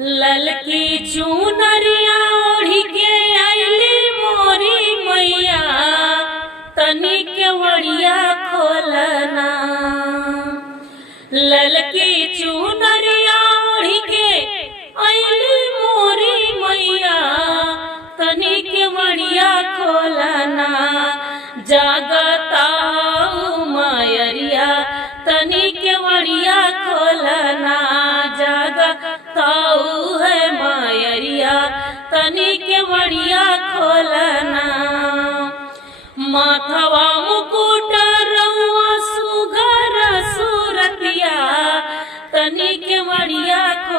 ललकी चुनरिया ओढ़ी के आइली मोरी मैया, तनी के वड़िया खोलना। ललकी चुनरिया ओढ़ी के आइली मोरी मैया, तनी के वड़िया खोलना। जागता मायरिया, तनी के वड़िया खोलना। जागताऊ है मायरिया, तनी के वड़िया खोलना। माथवा मुकुट रउआ सुघर सूरतिया, तनी के वड़िया खोलना।